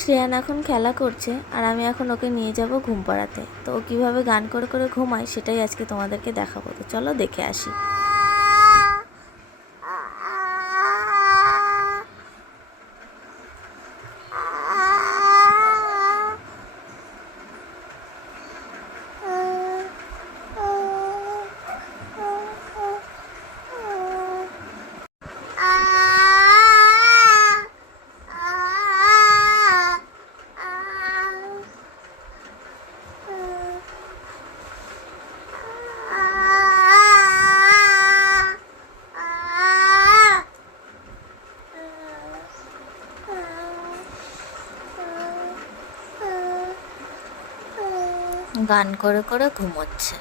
শ্রেয়ান এখন খেলা করছে আর আমি এখন ওকে নিয়ে যাব ঘুম পাড়াতে। তো ও কীভাবে গান করে করে ঘুমায় সেটাই আজকে তোমাদেরকে দেখাবো। তো চলো দেখে আসি। গান করে করে ঘুমোচ্ছে।